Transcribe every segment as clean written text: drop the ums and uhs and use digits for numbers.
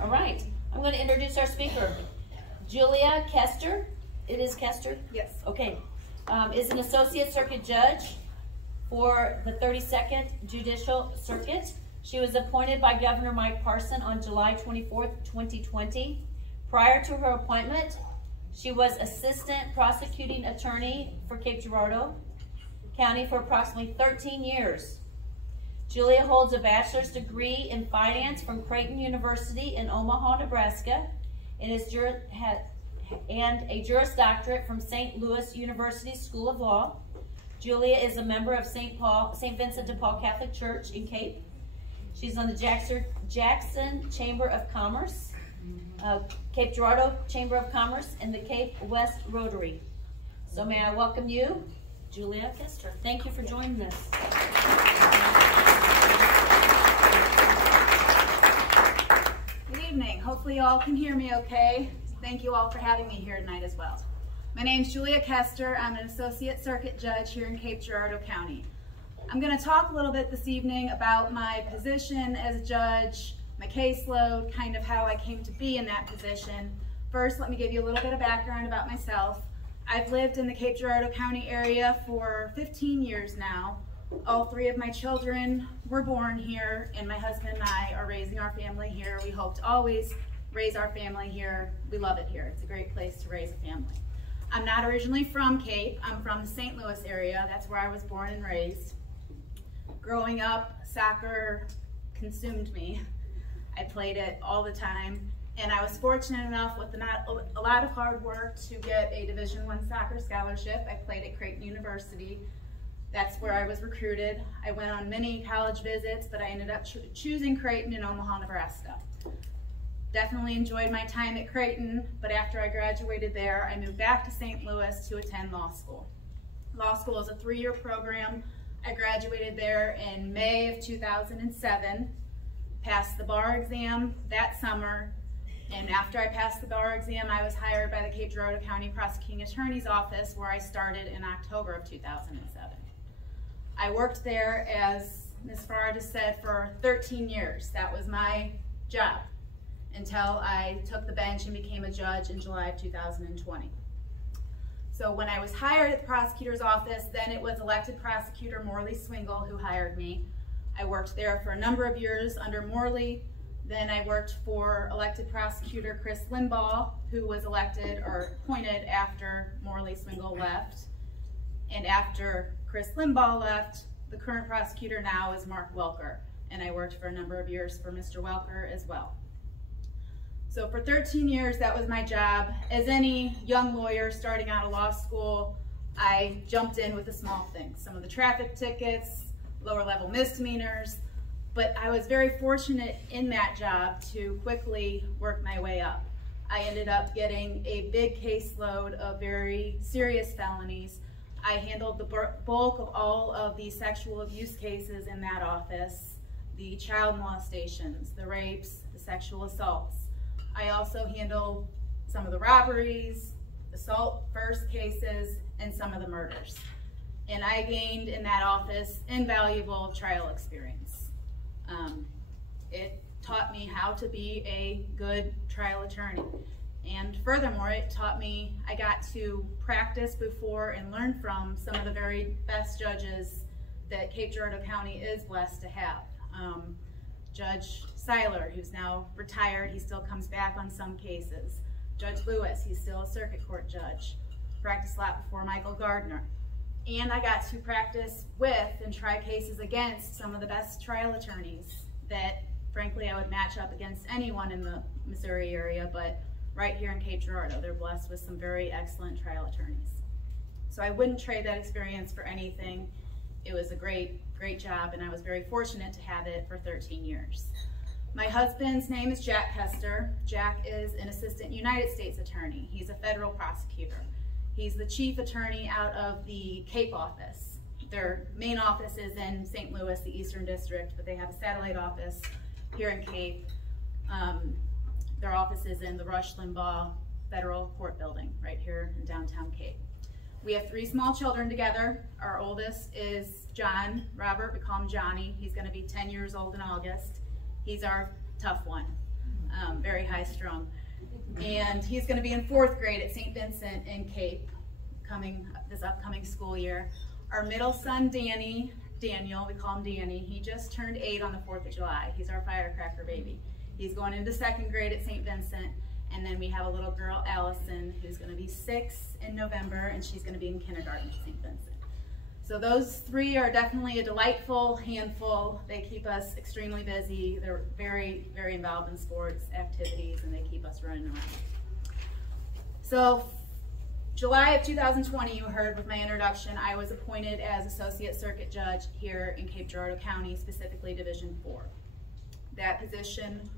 All right, I'm going to introduce our speaker. Julia Koester. It is Koester? Yes. Okay. Is an Associate Circuit Judge for the 32nd Judicial Circuit. She was appointed by Governor Mike Parson on July 24th, 2020. Prior to her appointment, she was Assistant Prosecuting Attorney for Cape Girardeau County for approximately 13 years. Julia holds a bachelor's degree in finance from Creighton University in Omaha, Nebraska, and a Juris Doctorate from St. Louis University School of Law. Julia is a member of St. Vincent de Paul Catholic Church in Cape. She's on the Jackson Chamber of Commerce, Cape Girardeau Chamber of Commerce, and the Cape West Rotary. So may I welcome you, Julia Koester. Thank you for joining us. Good evening. Hopefully you all can hear me okay. Thank you all for having me here tonight as well. My name's Julia Koester. I'm an Associate Circuit Judge here in Cape Girardeau County. I'm going to talk a little bit this evening about my position as a judge, my caseload, kind of how I came to be in that position. First, let me give you a little bit of background about myself. I've lived in the Cape Girardeau County area for 15 years now. All three of my children were born here, and my husband and I are raising our family here. We hope to always raise our family here. We love it here. It's a great place to raise a family. I'm not originally from Cape. I'm from the St. Louis area. That's where I was born and raised. Growing up, soccer consumed me. I played it all the time, and I was fortunate enough with a lot of hard work to get a Division I soccer scholarship. I played at Creighton University. That's where I was recruited. I went on many college visits, but I ended up choosing Creighton in Omaha, Nebraska. Definitely enjoyed my time at Creighton, but after I graduated there, I moved back to St. Louis to attend law school. Law school is a 3-year program. I graduated there in May of 2007, passed the bar exam that summer, and after I passed the bar exam, I was hired by the Cape Girardeau County Prosecuting Attorney's Office, where I started in October of 2007. I worked there, as Ms. Farrar just said, for 13 years. That was my job until I took the bench and became a judge in July of 2020. So when I was hired at the prosecutor's office, then it was elected prosecutor Morley Swingle who hired me. I worked there for a number of years under Morley. Then I worked for elected prosecutor Chris Limbaugh, who was elected or appointed after Morley Swingle left. And after Chris Limbaugh left, the current prosecutor now is Mark Welker. And I worked for a number of years for Mr. Welker as well. So for 13 years, that was my job. As any young lawyer starting out of law school, I jumped in with the small things. Some of the traffic tickets, lower level misdemeanors, but I was very fortunate in that job to quickly work my way up. I ended up getting a big caseload of very serious felonies. I handled the bulk of all of the sexual abuse cases in that office, the child molestations, the rapes, the sexual assaults. I also handled some of the robberies, assault first cases, and some of the murders. And I gained in that office invaluable trial experience. It taught me how to be a good trial attorney. And furthermore, it taught me I got to practice before and learn from some of the very best judges that Cape Girardeau County is blessed to have. Judge Seiler, who's now retired, he still comes back on some cases. Judge Lewis, he's still a circuit court judge. Practiced a lot before Michael Gardner. And I got to practice with and try cases against some of the best trial attorneys that, frankly, I would match up against anyone in the Missouri area, but right here in Cape Girardeau, they're blessed with some very excellent trial attorneys. So I wouldn't trade that experience for anything. It was a great job, and I was very fortunate to have it for 13 years. My husband's name is Jack Koester. Jack is an assistant United States attorney. He's a federal prosecutor. He's the chief attorney out of the Cape office. Their main office is in St. Louis, the Eastern District, but they have a satellite office here in Cape. Their office is in the Rush Limbaugh Federal Court Building right here in downtown Cape. We have 3 small children together. Our oldest is John Robert. We call him Johnny. He's going to be 10 years old in August. He's our tough one. very high strung. And he's going to be in 4th grade at St. Vincent in Cape this upcoming school year. Our middle son, Daniel, we call him Danny, he just turned 8 on the 4th of July. He's our firecracker baby. He's going into 2nd grade at St. Vincent. And then we have a little girl, Allison, who's going to be 6 in November, and she's going to be in kindergarten at St. Vincent. So those 3 are definitely a delightful handful. They keep us extremely busy. They're very, very involved in sports activities, and they keep us running around. So July of 2020, you heard with my introduction, I was appointed as Associate Circuit Judge here in Cape Girardeau County, specifically Division 4. That position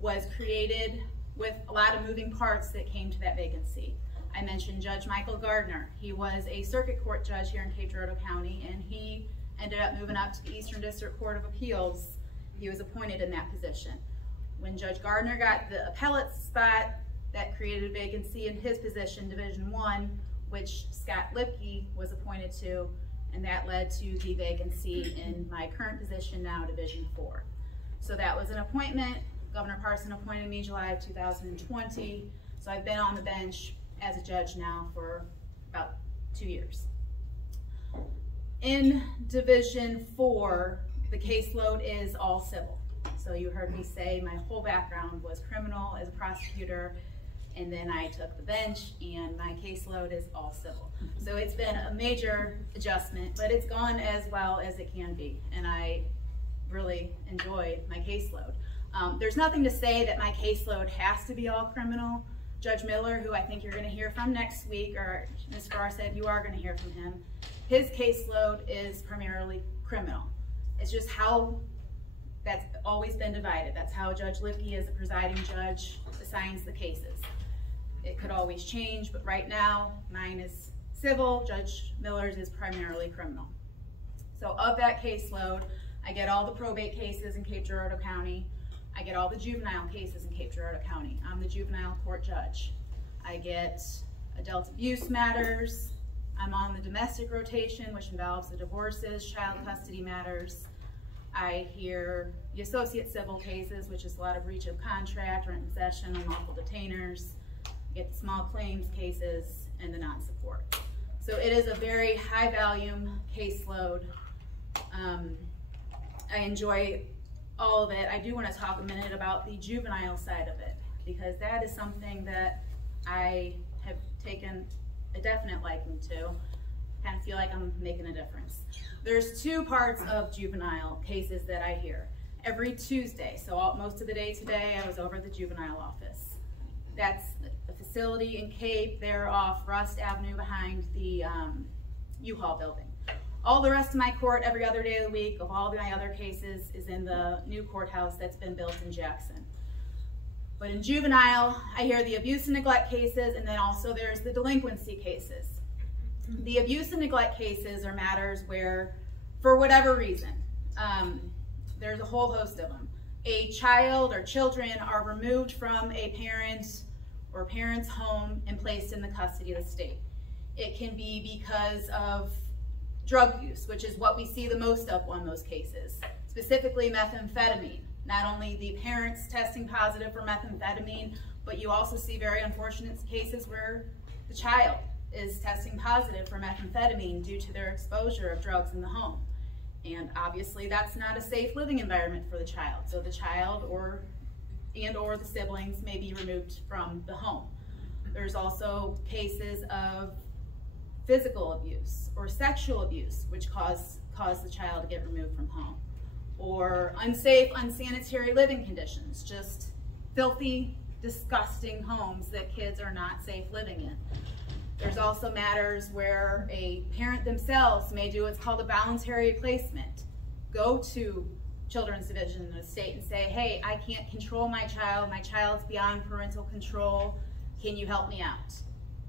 was created with a lot of moving parts that came to that vacancy. I mentioned Judge Michael Gardner. He was a circuit court judge here in Cape Girardeau County, and he ended up moving up to the Eastern District Court of Appeals. He was appointed in that position. When Judge Gardner got the appellate spot, that created a vacancy in his position, Division 1, which Scott Lipke was appointed to, and that led to the vacancy in my current position now, Division 4. So that was an appointment. Governor Parson appointed me July of 2020, so I've been on the bench as a judge now for about 2 years. In Division 4, the caseload is all civil. So you heard me say my whole background was criminal as a prosecutor, and then I took the bench, and my caseload is all civil. So it's been a major adjustment, but it's gone as well as it can be, and I really enjoy my caseload. There's nothing to say that my caseload has to be all criminal. Judge Miller, who I think you're going to hear from next week, or Ms. Farr said you are going to hear from him, his caseload is primarily criminal. It's just how that's always been divided. That's how Judge Lipke, as the presiding judge, assigns the cases. It could always change, but right now, mine is civil, Judge Miller's is primarily criminal. So of that caseload, I get all the probate cases in Cape Girardeau County. I get all the juvenile cases in Cape Girardeau County. I'm the juvenile court judge. I get adult abuse matters. I'm on the domestic rotation, which involves the divorces, child custody matters. I hear the associate civil cases, which is a lot of breach of contract, rent possession, unlawful detainers. I get the small claims cases and the non-support. So it is a very high volume caseload. I enjoy all of it. I do want to talk a minute about the juvenile side of it, because that is something that I have taken a definite liking to. Kind of feel like I'm making a difference. There's 2 parts of juvenile cases that I hear every Tuesday. So most of the day today I was over at the juvenile office. That's a facility in Cape. They're off Rust Avenue behind the U-Haul building. All the rest of my court every other day of the week of all my other cases is in the new courthouse that's been built in Jackson. But in juvenile, I hear the abuse and neglect cases, and then also there's the delinquency cases. The abuse and neglect cases are matters where, for whatever reason, there's a whole host of them. A child or children are removed from a parent or parent's home and placed in the custody of the state. It can be because of drug use, which is what we see the most of on those cases, specifically methamphetamine. Not only the parents testing positive for methamphetamine, but you also see very unfortunate cases where the child is testing positive for methamphetamine due to their exposure of drugs in the home. And obviously that's not a safe living environment for the child. So the child or the siblings may be removed from the home. There's also cases of physical abuse or sexual abuse, which cause the child to get removed from home. Or unsafe, unsanitary living conditions, just filthy, disgusting homes that kids are not safe living in. There's also matters where a parent themselves may do what's called a voluntary placement. Go to Children's Division in the state and say, hey, I can't control my child's beyond parental control, can you help me out?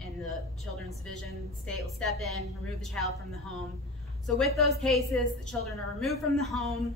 And the Children's Division state will step in, remove the child from the home. So with those cases, the children are removed from the home,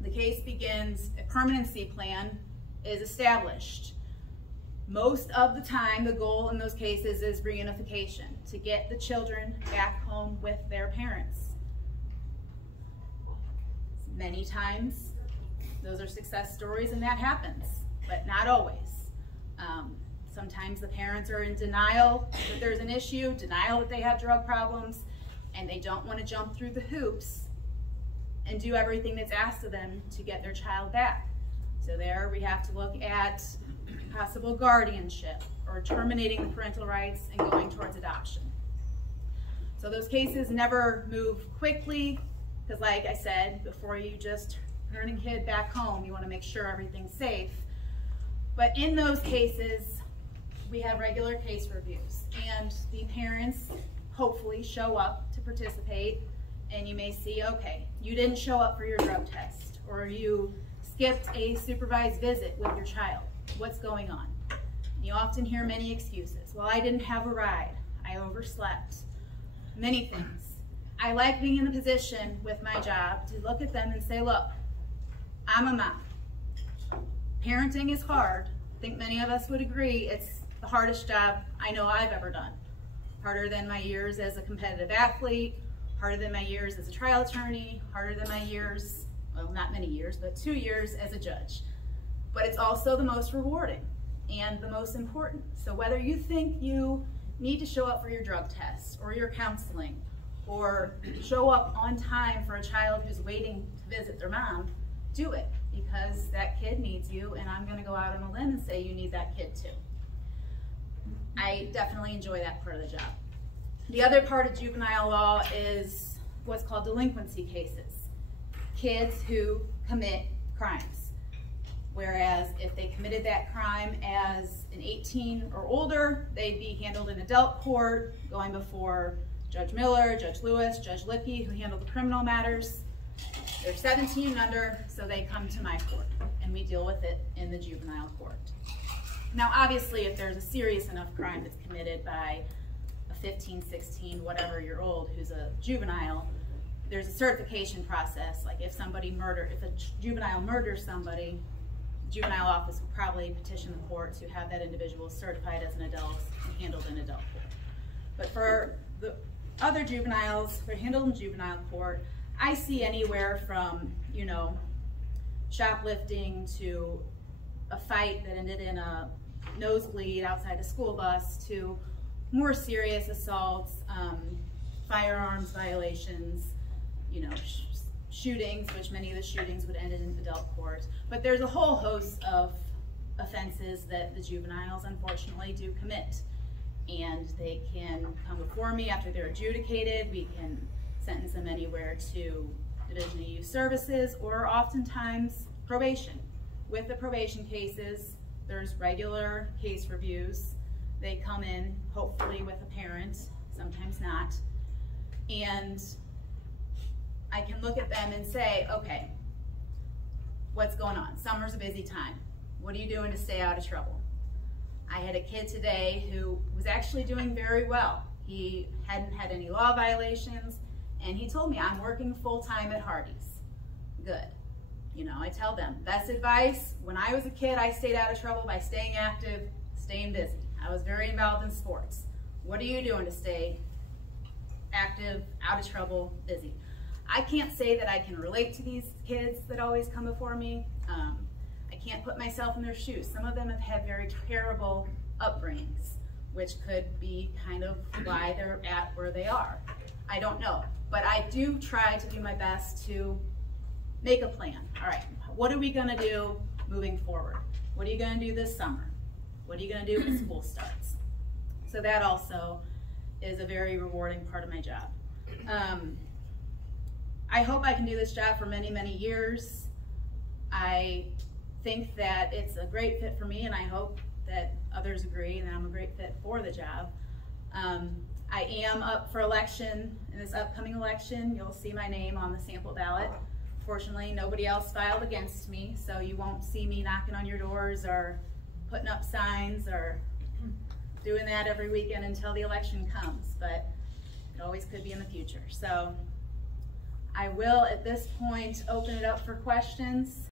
the case begins, a permanency plan is established. Most of the time, the goal in those cases is reunification, to get the children back home with their parents. Many times, those are success stories and that happens. but not always. Sometimes the parents are in denial that there's an issue, denial that they have drug problems, and they don't want to jump through the hoops and do everything that's asked of them to get their child back. So there we have to look at possible guardianship or terminating the parental rights and going towards adoption. So those cases never move quickly because, like I said, before you just turn a kid back home, you want to make sure everything's safe. But in those cases, we have regular case reviews, and the parents hopefully show up to participate, and you may see, okay, you didn't show up for your drug test, or you skipped a supervised visit with your child. What's going on? You often hear many excuses. Well, I didn't have a ride. I overslept. Many things. I like being in the position with my job to look at them and say, look, I'm a mom. Parenting is hard. I think many of us would agree it's the hardest job I know I've ever done. Harder than my years as a competitive athlete, harder than my years as a trial attorney, harder than my years, well, not many years, but 2 years as a judge. But it's also the most rewarding and the most important. So whether you think you need to show up for your drug test or your counseling or show up on time for a child who's waiting to visit their mom, do it, because that kid needs you, and I'm going to go out on a limb and say you need that kid too. I definitely enjoy that part of the job. The other part of juvenile law is what's called delinquency cases. Kids who commit crimes. Whereas if they committed that crime as an 18 or older, they'd be handled in adult court, going before Judge Miller, Judge Lewis, Judge Lippy, who handle the criminal matters. They're 17 and under, so they come to my court, and we deal with it in the juvenile court. Now, obviously, if there's a serious enough crime that's committed by a 15, 16, whatever year old who's a juvenile, there's a certification process. Like if a juvenile murders somebody, the juvenile office will probably petition the court to have that individual certified as an adult and handled in adult court. But for the other juveniles, they're handled in juvenile court. I see anywhere from, shoplifting to a fight that ended in a nosebleed outside a school bus to more serious assaults, firearms violations, shootings, which many of the shootings would end in adult court. But there's a whole host of offenses that the juveniles unfortunately do commit. And they can come before me after they're adjudicated. We can sentence them anywhere to Division of Youth Services or oftentimes probation. With the probation cases, there's regular case reviews. They come in hopefully with a parent, sometimes not. And I can look at them and say, okay, what's going on? Summer's a busy time. What are you doing to stay out of trouble? I had a kid today who was actually doing very well. He hadn't had any law violations, and he told me, I'm working full-time at Hardee's. Good. I tell them, best advice, when I was a kid, I stayed out of trouble by staying active, staying busy. I was very involved in sports. What are you doing to stay active, out of trouble, busy? I can't say that I can relate to these kids that always come before me. I can't put myself in their shoes. Some of them have had very terrible upbringings, which could be kind of why they're at where they are. I don't know, but I do try to do my best to make a plan. All right, what are we gonna do moving forward? What are you gonna do this summer? What are you gonna do when school starts? So that also is a very rewarding part of my job. I hope I can do this job for many, many years. I think that it's a great fit for me, and I hope that others agree and that I'm a great fit for the job. I am up for election in this upcoming election. You'll see my name on the sample ballot. Fortunately, nobody else filed against me, so you won't see me knocking on your doors or putting up signs or doing that every weekend until the election comes, but it always could be in the future. So I will, at this point, open it up for questions.